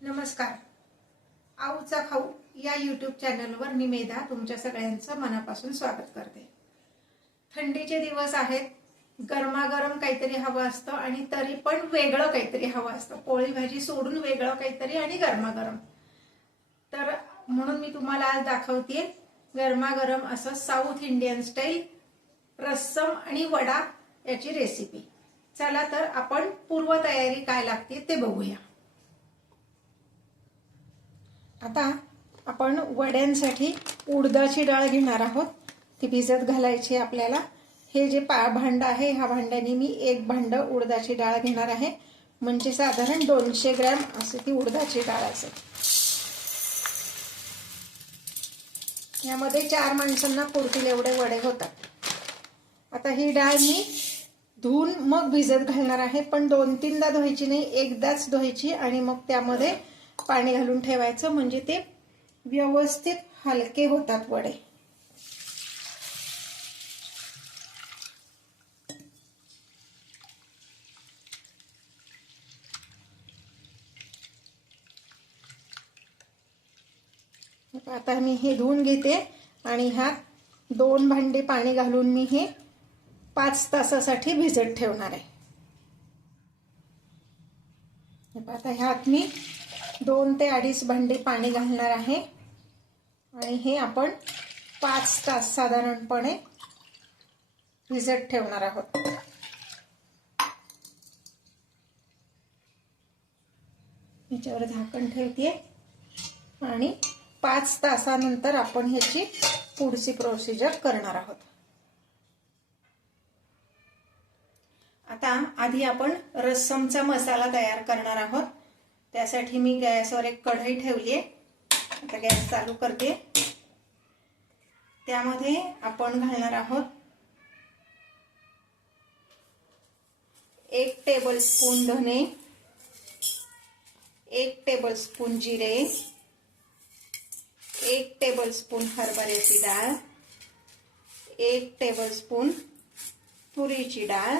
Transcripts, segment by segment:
नमस्कार. आऊचा खाऊ या यूट्यूब चॅनलवर निमेदा तुमच्या सगळ्यांचं मनापासून स्वागत करते. थंडीचे दिवस आहेत गरमागरम काहीतरी हवं असतं आणि तरी पण वेगळं काहीतरी हवं असतं. पोळी भाजी सोडून वेगळं काहीतरी आणि गरमागरम. तर म्हणून मी तुम्हाला आज दाखवते गरमागरम असं साऊथ इंडियन स्टाईल रस्सम आणि वडा याची रेसिपी चला तर आपण पूर्वतयारी काय लागते ते बघूया. आता आपण वड्यांसाठी उडदाची डाळ घेणार आहोत. ती भिजत घालायची आपल्याला. हे जे पा भांड आहे ह्या भांड्याने मी एक भांड उडदाची डाळ घेणार आहे. म्हणजे साधारण दोनशे ग्रॅम असे ती उडदाची डाळ असेल. यामध्ये चार माणसांना पुरतील एवढे वडे होतात. आता ही डाळ मी धुवून मग भिजत घालणार आहे. पण दोन तीनदा धुवायची नाही एकदाच धुवायची आणि मग त्यामध्ये पाणी घालून ठेवायचं म्हणजे ते व्यवस्थित हलके होतात वडे. आता मी हे धुवून घेते आणि ह्यात दोन भांडे पाणी घालून मी हे पाच तासासाठी भिजत ठेवणार आहे. आता ह्यात मी दोन ते अडीच भांडे पाणी घालणार आहे. आणि हे आपण पाच तास साधारणपणे भिजत ठेवणार आहोत. याच्यावर झाकण ठेवते आणि पाच तासानंतर आपण ह्याची पुढची प्रोसिजर करणार आहोत. आता आधी आपण रस्समचा मसाला तयार करणार आहोत. त्यासाठी मी गॅसवर एक कढई ठेवली आहे. आता गॅस चालू करते. त्यामध्ये आपण घालणार आहोत एक टेबल स्पून धने एक टेबल स्पून जिरे एक टेबल स्पून हरभऱ्याची डाळ एक टेबल स्पून तुरीची डाळ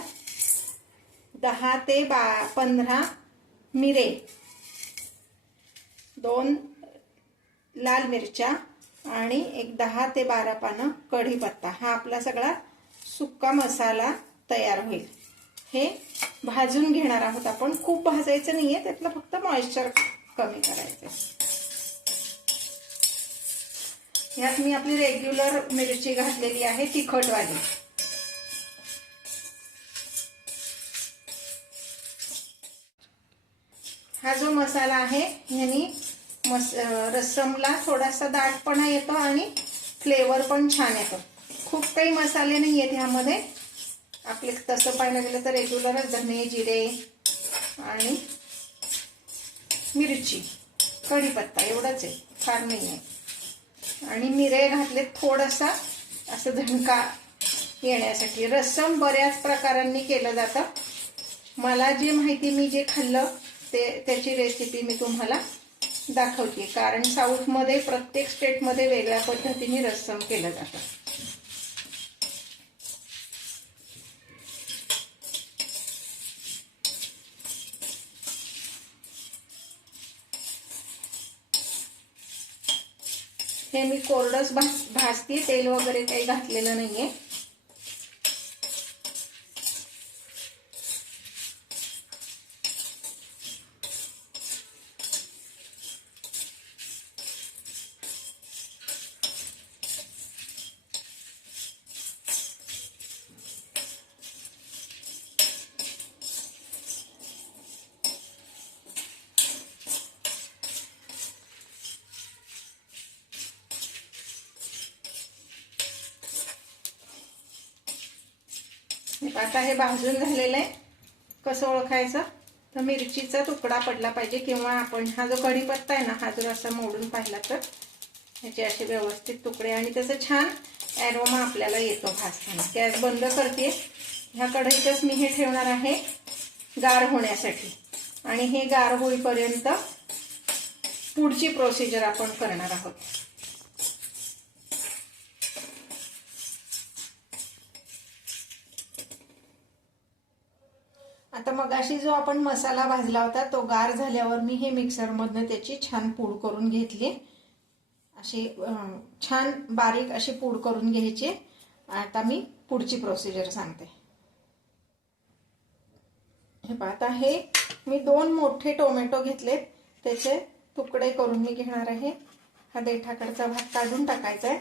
दहा ते बा पंधरा मिरे. दोन लाल मिरच्या आणि एक दहा ते बारा पानं कढीपत्ता हा आपला सगळा सुक्का मसाला तयार होईल. हे भाजून घेणार आहोत आपण. खूप भाजायचं नाही आहे त्यातलं फक्त मॉइश्चर कमी करायचं यात मी आपली रेग्युलर मिरची घातलेली आहे तिखटवाली. हा जो मसाला आहे ह्यानी मस रसमला थोडासा दाटपणा येतो आणि फ्लेवर पण छान येतो. खूप काही मसाले नाही आहेत ह्यामध्ये. आपले तसं पाहायला गेलं तर रेग्युलरच धने जिरे आणि मिरची कढीपत्ता एवढंच आहे. फार नाही आहे. आणि मिरे घातले थोडासा असं धनका येण्यासाठी. रस्सम बऱ्याच प्रकारांनी केलं जातं. मला जे माहिती मी जे खाल्लं ते त्याची रेसिपी मी तुम्हाला दाखवते कारण साऊथमध्ये प्रत्येक स्टेटमध्ये वेगळ्या पद्धतीने रस्सम केलं जातं. हे मी कोरडच भाजते तेल वगैरे काही घातलेलं नाहीये. आता हे भाजून झालेलं आहे. कसं ओळखायचं? तर मिरचीचा तुकडा पडला पाहिजे किंवा आपण हा जो कढीपत्ता आहे ना हा जर असा मोडून पाहिला तर. ह्याचे असे व्यवस्थित तुकडे आणि त्याचं छान ॲरोमा आपल्याला येतो भाजताना. गॅस बंद करते. ह्या कढईतच मी हे ठेवणार आहे गार होण्यासाठी. आणि हे गार होईपर्यंत पुढची प्रोसिजर आपण करणार आहोत. आता मग मगाशी जो आपण मसाला भाजला होता तो गार झाल्यावर मी हे मिक्सरमधनं त्याची छान पूड करून घेतली. अशी छान बारीक अशी पूड करून घ्यायची. आता मी पुढची प्रोसिजर सांगते. हे पहा आता हे मी दोन मोठे टोमॅटो घेतलेत. त्याचे तुकडे करून मी घेणार आहे. हा देठाकडचा भाग काढून टाकायचा आहे.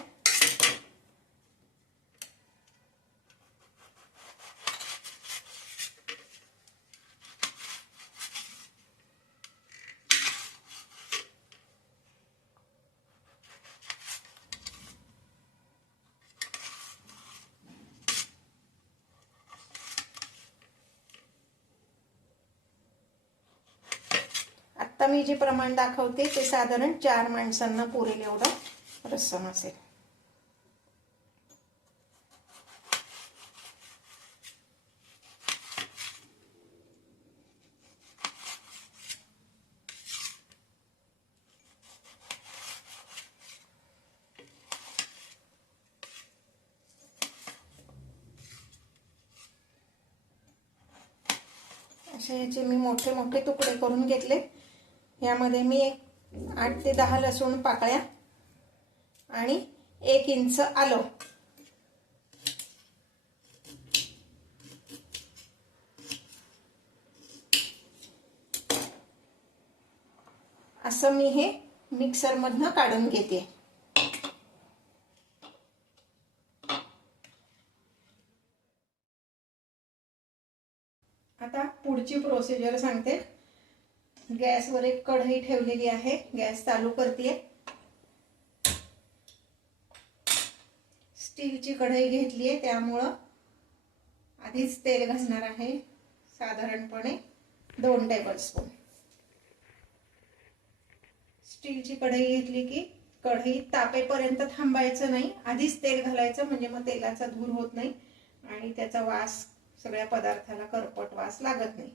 आता मी जे प्रमाण दाखवते ते साधारण चार माणसांना पुरेल एवढं रस्सम असेल. असे याचे मी मोठे मोठे तुकडे करून घेतले. यामध्ये मी एक आठ ते दहा लसूण पाकळ्या आणि एक इंच आलो. असं मी हे मिक्सरमधनं काढून घेते. आता पुढची प्रोसिजर सांगते. गॅसवर एक कढई ठेवलेली आहे. गॅस चालू करते स्टीलची कढई घेतली आहे त्यामुळं आधीच तेल घालणार आहे साधारणपणे दोन टेबल स्पून स्टीलची कढई घेतली की कढई तापेपर्यंत थांबायचं नाही. आधीच तेल घालायचं म्हणजे मग तेलाचा धूर होत नाही आणि त्याचा वास सगळ्या पदार्थाला करपट वास लागत नाही.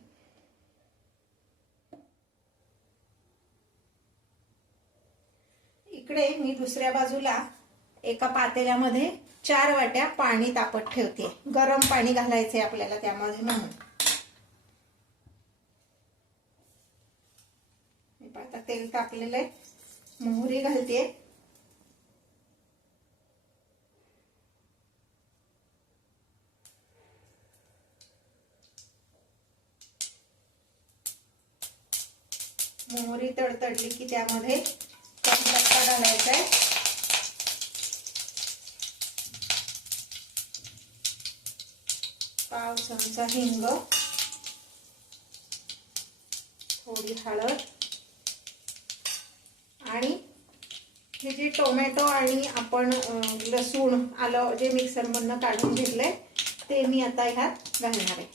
इकडे मी दुसऱ्या बाजूला एका पातेल्यामध्ये चार वाट्या पाणी तापत ठेवते. गरम पाणी घालायचंय आपल्याला त्यामध्ये म्हणून. आता तेल टाकलेलं आहे. मोहरी घालते. मोहरी तडतडली की त्यामध्ये कढीपत्ता घालायचा आहे पाव चमचा हिंग थोडी हळद आणि हे जे टोमॅटो आणि आपण लसूण आलं जे मिक्सरमधनं काढून घेतलंय ते मी आता ह्यात घालणार आहे.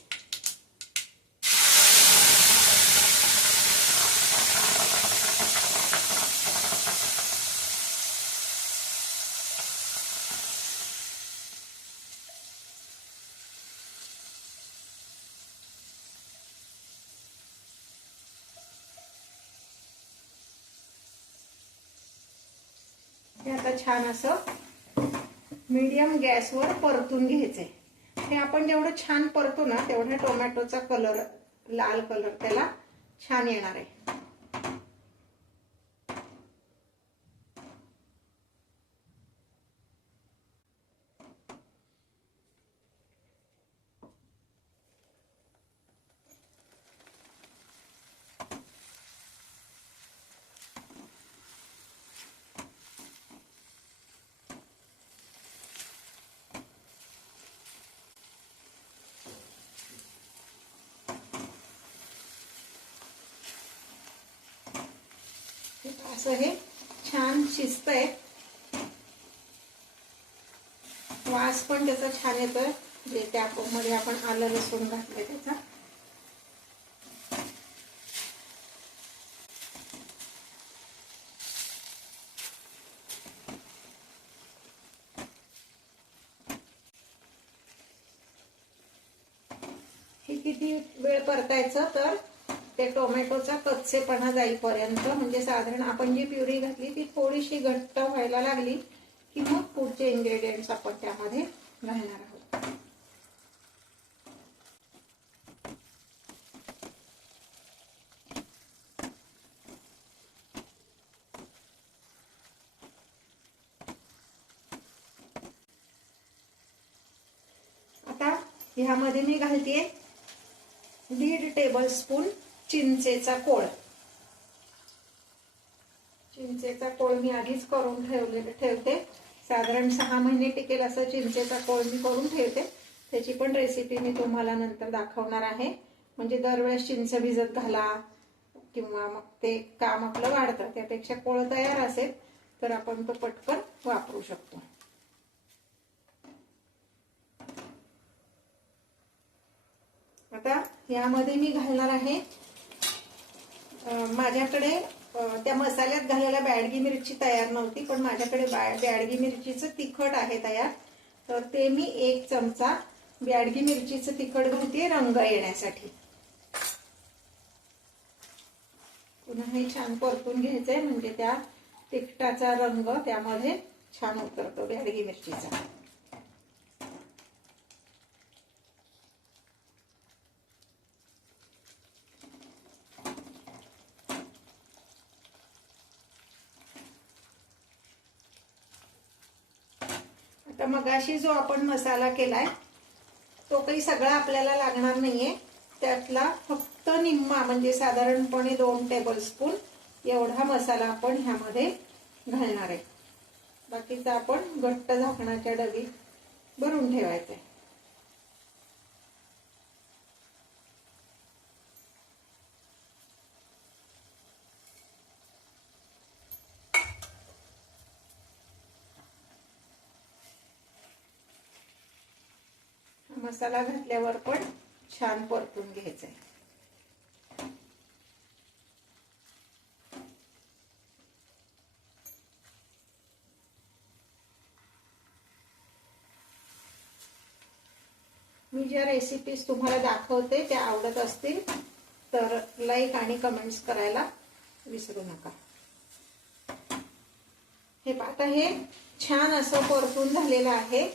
छान असं मीडियम गॅसवर परतून घ्यायचंय. हे आपण जेवढं छान परतू ना तेवढा टोमॅटोचा कलर लाल कलर त्याला छान येणार आहे. असं हे छान शिजतंय. वास पण त्याचा छान येतोय. जे त्या मध्ये आपण आलं लसूण घातलं त्याचा. हे किती वेळ परतायचं तर ते टोमॅटोचा कच्चेपणा जाईपर्यंत म्हणजे साधारण आपण जी प्युरी घातली ती थोडीशी घट्ट व्हायला लागली की मग पुढचे इन्ग्रेडियंट्स आपण त्यामध्ये घालणार आहोत. आता ह्यामध्ये मी घालते दीड टेबल स्पून चिंचेचा कोळ. चिंचेचा कोळ मी आधीच करून ठेवलेलं ठेवते. साधारण सहा महिने टिकेल असं चिंचेचा कोळ मी करून ठेवते. त्याची पण रेसिपी मी तुम्हाला नंतर दाखवणार आहे. म्हणजे दरवेळेस चिंच भिजत घाला किंवा मग ते काम आपलं वाढतं. त्यापेक्षा कोळ तयार असेल तर आपण तो पटकन वापरू शकतो. आता यामध्ये मी घालणार आहे माझ्याकडे त्या मसाल्यात घालायला बॅडगी मिरची तयार नव्हती पण माझ्याकडे बॅ- बॅडगी मिरचीचं तिखट आहे तयार. तर ते मी एक चमचा बॅडगी मिरचीचं तिखट घालते रंग येण्यासाठी. पुन्हा हे छान परतून घ्यायचंय म्हणजे त्या तिखटाचा रंग त्यामध्ये छान उतरतो बॅडगी मिरचीचा. आता मगाशी जो आपण मसाला केलाय तो काही सगळा आपल्याला लागणार नाहीये. त्यातला फक्त निम्मा म्हणजे साधारणपणे दोन टेबलस्पून एवढा मसाला आपण ह्यामध्ये घालणार आहे. बाकीचा आपण घट्ट झाकणाच्या डबीत भरून ठेवायचं आहे. मसाला घातल्यावर पण छान परतून घ्यायचंय. मी ज्या रेसिपीज तुम्हाला दाखवते त्या आवडत असतील तर लाईक आणि कमेंट्स करायला विसरू नका. हे आता हे छान असं परतून झालेलं आहे.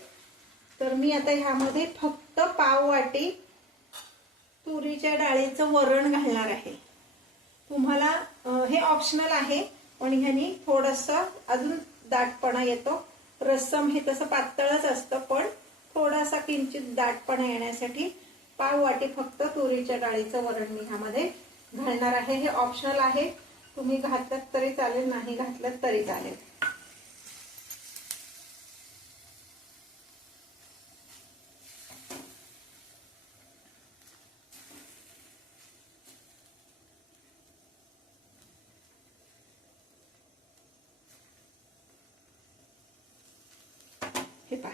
तर मी आता ह्यामध्ये फक्त फक्त पाव वाटी तुरीच्या डाळीचं वरण घालणार आहे. तुम्हाला हे ऑप्शनल आहे पण ह्यानी थोडस अजून दाटपणा येतो. रस्सम हे तसं पातळच असतं पण थोडासा किंचित दाटपणा येण्यासाठी पाव वाटी फक्त तुरीच्या डाळीचं वरण मी ह्यामध्ये घालणार आहे. हे ऑप्शनल आहे. तुम्ही घातलं तरी चालेल नाही घातलं तरी चालेल.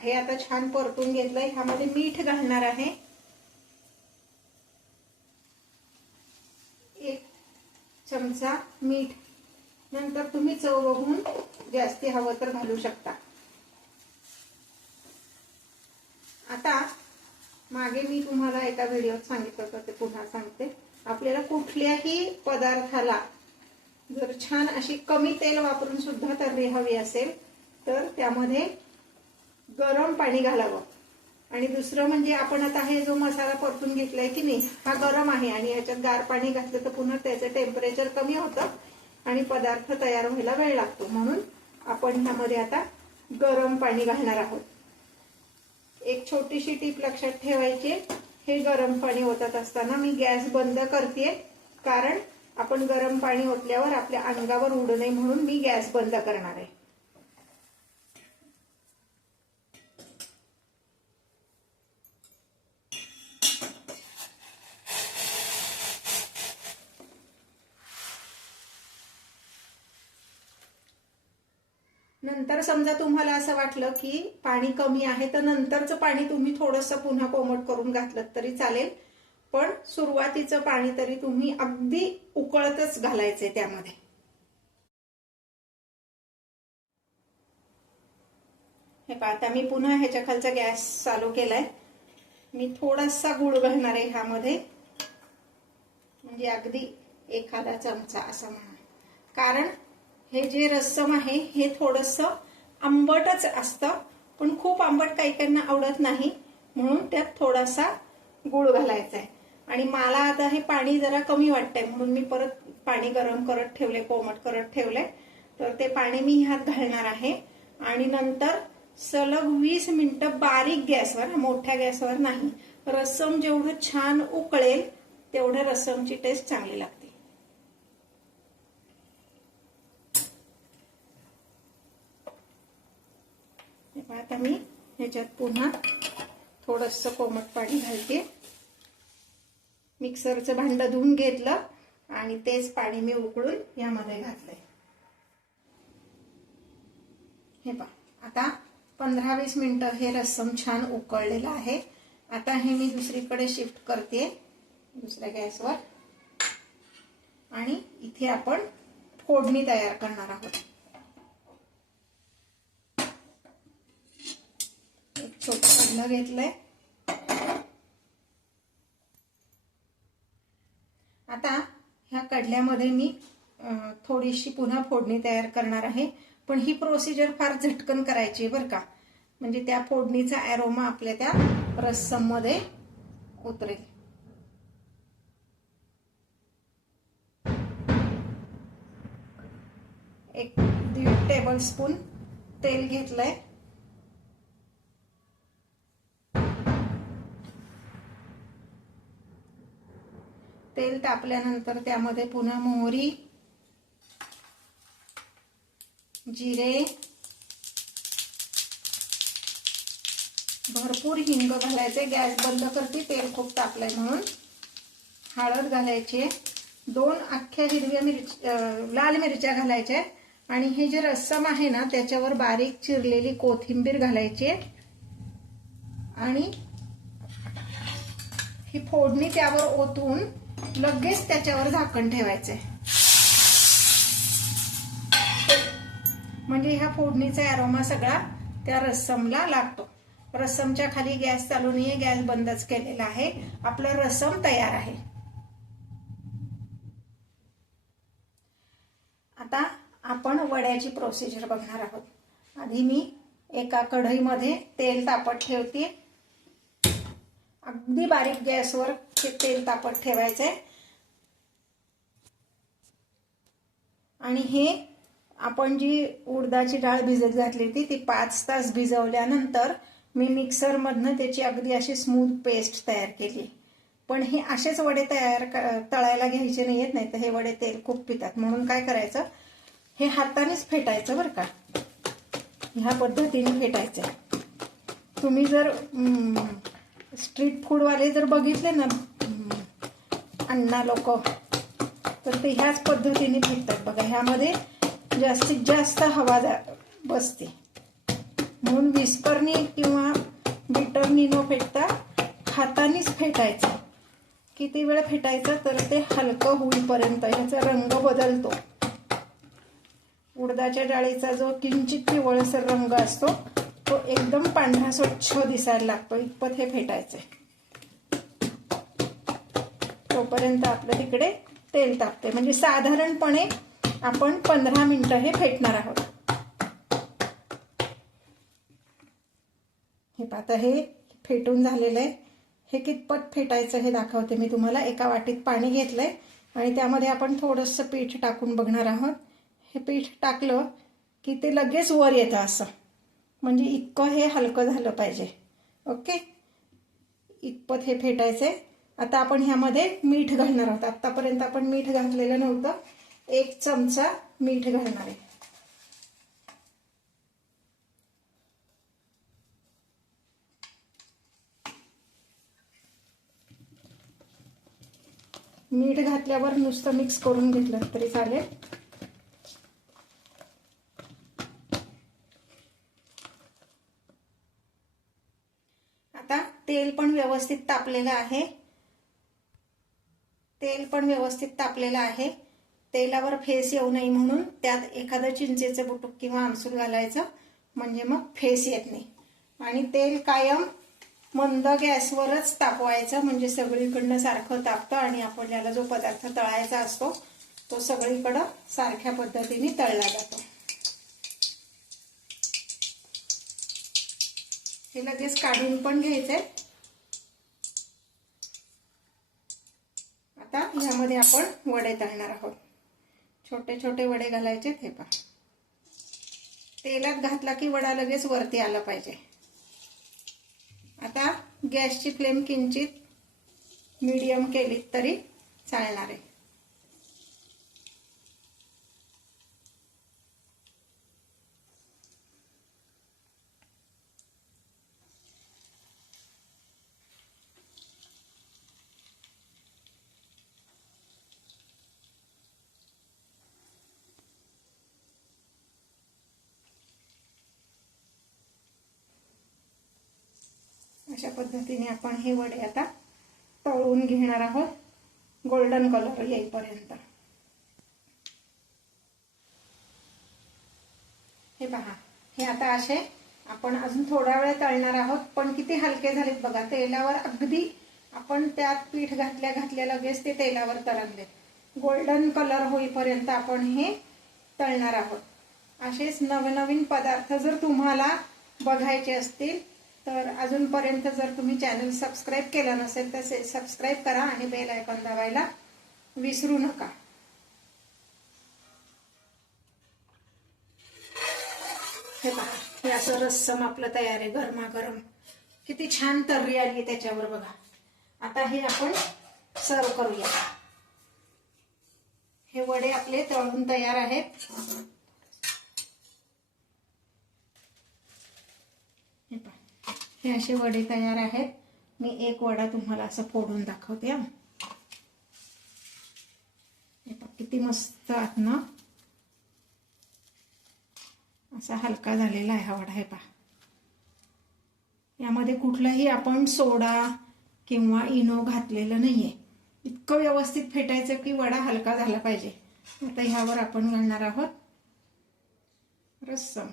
हे आता छान परतून घेतलंय. ह्यामध्ये मीठ घालणार आहे. एक चमचा मीठ. नंतर तुम्ही चव बघून जास्ती हवं तर घालू शकता. आता मागे मी तुम्हाला एका व्हिडिओत सांगितलं होतं ते पुन्हा सांगते. आपल्याला कुठल्याही पदार्थाला जर छान अशी कमी तेल वापरून सुद्धा तर्री हवी असेल तर त्यामध्ये गरम पाणी घालावं. आणि दुसरं म्हणजे आपण आता हे जो मसाला परतून घेतलाय की नाही हा गरम आहे आणि ह्याच्यात गार पाणी घातलं तर पुन्हा त्याचं टेम्परेचर कमी होतं आणि पदार्थ तयार व्हायला वेळ लागतो. म्हणून आपण ह्यामध्ये आता गरम पाणी घालणार आहोत. एक छोटीशी टीप लक्षात ठेवायची हे गरम पाणी ओतत असताना मी गॅस बंद करते कारण आपण गरम पाणी ओतल्यावर आपल्या अंगावर उडू नये म्हणून मी गॅस बंद करणार आहे. नंतर समजा तुम्हाला असं वाटलं की पाणी कमी आहे तर नंतरचं पाणी तुम्ही थोडंसं पुन्हा कोमट करून घातलं तरी चालेल. पण सुरुवातीचं पाणी तरी तुम्ही अगदी उकळतच घालायचंय त्यामध्ये. हे पहा आता मी पुन्हा ह्याच्या खालचा गॅस चालू केलाय. मी थोडासा गुळ घालणार आहे ह्यामध्ये. म्हणजे अगदी एखादा चमचा असं म्हणा. कारण हे जे रस्सम आहे हे थोडस आंबटच असतं पण खूप आंबट काही काहींना आवडत नाही म्हणून त्यात थोडासा गुळ घालायचा आहे आणि मला आता हे पाणी जरा कमी वाटतंय म्हणून मी परत पाणी गरम करत ठेवले कोमट करत ठेवले तर ते पाणी मी ह्यात घालणार आहे. आणि नंतर सलग वीस मिनिटं बारीक गॅसवर मोठ्या गॅसवर नाही रस्सम जेवढं छान उकळेल तेवढं रस्समची टेस्ट चांगली लागते. हे आता मी ह्याच्यात पुन्हा थोडंसं कोमट पाणी घालते. मिक्सरचं भांडं धुवून घेतलं आणि तेच पाणी मी उकळून यामध्ये घातलंय. हे पा आता पंधरा वीस मिनटं हे रस्सम छान उकळलेलं आहे. आता हे मी दुसरीकडे शिफ्ट करते दुसऱ्या गॅसवर. आणि इथे आपण फोडणी तयार करणार आहोत एक छोटं घेतलंय. आता ह्या कडल्यामध्ये मी थोडीशी पुन्हा फोडणी तयार करणार आहे. पण ही प्रोसिजर फार झटकन करायची आहे बरं का. म्हणजे त्या फोडणीचा ॲरोमा आपल्या त्या रस्सममध्ये उतरेल. एक दीड टेबल स्पून तेल घेतलंय. तेल तापल्यानंतर त्यामध्ये पुन्हा मोहरी जिरे भरपूर हिंग घालायचे. गॅस बंद करते तेल खूप तापलंय म्हणून. हळद घालायची. दोन अख्ख्या हिरव्या मिरच लाल मिरच्या घालायच्या. आणि हे जे रस्सम आहे ना त्याच्यावर बारीक चिरलेली कोथिंबीर घालायची. आणि ही फोडणी त्यावर ओतून लगेच त्याच्यावर झाकण ठेवायचंय. म्हणजे ह्या फोडणीचा अरोमा सगळा त्या रस्समला लागतो. रस्समच्या खाली गॅस चालू नाहीये गॅस बंदच केलेला आहे. आपलं रस्सम तयार आहे. आता आपण वड्याची प्रोसिजर बघणार आहोत. आधी मी एका कढईमध्ये तेल तापत ठेवते. अगदी बारीक गॅसवर हे तेल तापत ठेवायचंय. आणि हे आपण जी उडदाची डाळ भिजत घातली होती ती पाच तास भिजवल्यानंतर मी मिक्सरमधनं त्याची अगदी अशी स्मूथ पेस्ट तयार केली. पण हे असेच वडे तयार क- तळायला घ्यायचे नाही येत नाही तर हे वडे तेल खूप पितात. म्हणून काय करायचं? हे हातानेच फेटायचं बरं का. ह्या पद्धतीने फेटायचं तुम्ही जर स्ट्रीट फूडवाले जर बघितले ना अण्णा लोक. तर ते ह्याच पद्धतीने फिरतात. बघा ह्यामध्ये जास्तीत जास्त हवा जा बसते. म्हणून विस्परनी किंवा बिटरनी न फेटता हातानेच फेटायचं. किती वेळ फेटायचं? तर ते हलकं होईपर्यंत ह्याचा रंग बदलतो. उडदाच्या डाळीचा जो किंचित पिवळसर रंग असतो तो एकदम पांढरा स्वच्छ दिसायला लागतो. इतपत हे फेटायचंय. तोपर्यंत आपलं तिकडे तेल तापते म्हणजे साधारणपणे आपण पंधरा मिनिटं हे फेटणार आहोत. हे पाहता हे फेटून झालेलं आहे. हे कितपत फेटायचं हे दाखवते मी तुम्हाला. एका वाटीत पाणी घेतलंय आणि त्यामध्ये आपण थोडंसं पीठ टाकून बघणार आहोत. हे पीठ टाकलं की ते लगेच वर येतं असं. म्हणजे इतकं हे हलकं झालं पाहिजे. ओके? इतपत हे फेटायचंय. आता आपण ह्यामध्ये मीठ घालणार आहोत. आतापर्यंत आपण मीठ घातलेलं नव्हतं. एक चमचा मीठ घालणार आहे. मीठ घातल्यावर नुसतं मिक्स करून घेतलं तरी चालेल. आता तेल पण व्यवस्थित तापलेलं आहे. तेल पण व्यवस्थित तापलेलं आहे. तेलावर फेस येऊ नये म्हणून त्यात एखादं चिंचेचं बुटुक किंवा आमसूल घालायचं म्हणजे मग फेस येत नाही. आणि तेल कायम मंद गॅसवरच तापवायचं म्हणजे सगळीकडनं सारखं तापतं आणि आपल्याला जो पदार्थ तळायचा असतो तो सगळीकडं सारख्या पद्धतीने तळला जातो. हे लगेच काढून पण घ्यायचंय. आता आपण वडे तळणार आहोत. छोटे छोटे वडे घालायचे हे पहा. तेलात घातला की वडा लगेच वरती आला पाहिजे. आता आता गॅसची फ्लेम किंचित मीडियम केली तरी चालणार आहे. अशा पद्धतीने आपण हे वडे आता तळून घेणार आहोत. गोल्डन कलर येईपर्यंत. हे पहा हे आता असे आपण अजून थोडा वेळ तळणार आहोत पण किती हलके झालेत बघा. तेलावर अगदी आपण त्यात पीठ घातल्या घातल्या लगेच ते तेलावर तरंगले. गोल्डन कलर होईपर्यंत आपण हे तळणार आहोत. असेच नवनवीन पदार्थ जर तुम्हाला बघायचे असतील तर अजूनपर्यंत जर तुम्ही चॅनल सबस्क्राईब केलं नसेल तर सबस्क्राईब करा आणि बेल आयकॉन दाबायला विसरू नका. हे पहा हे असं रस्सम आपलं तयार आहे गरमागरम. किती छान तर्री आली त्याच्यावर बघा. आता हे आपण सर्व करूया. हे वडे आपले तळून तयार आहेत हे पहा हे असे वडे तयार आहेत. मी एक वडा तुम्हाला असं फोडून दाखवते हा. किती मस्त आत ना असा हलका झालेला आहे हा वडा हे पहा. यामध्ये कुठलाही आपण सोडा किंवा इनो घातलेलं नाही आहे इतकं व्यवस्थित फेटायचं की वडा हलका झाला पाहिजे. आता ह्यावर आपण घालणार आहोत रस्सम.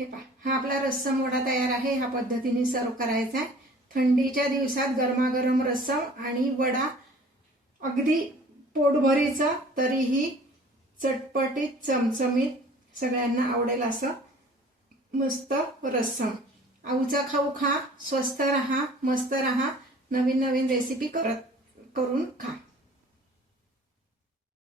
हे पहा हा आपला रस्सम वडा तयार आहे ह्या पद्धतीने सर्व करायचा आहे. थंडीच्या दिवसात गरमागरम रस्सम आणि वडा अगदी पोटभरीचा तरीही चटपटीत चमचमीत सगळ्यांना आवडेल असं मस्त रस्सम. आऊचा खाऊ खा स्वस्त रहा मस्त रहा नवीन नवीन रेसिपी करत करून खा.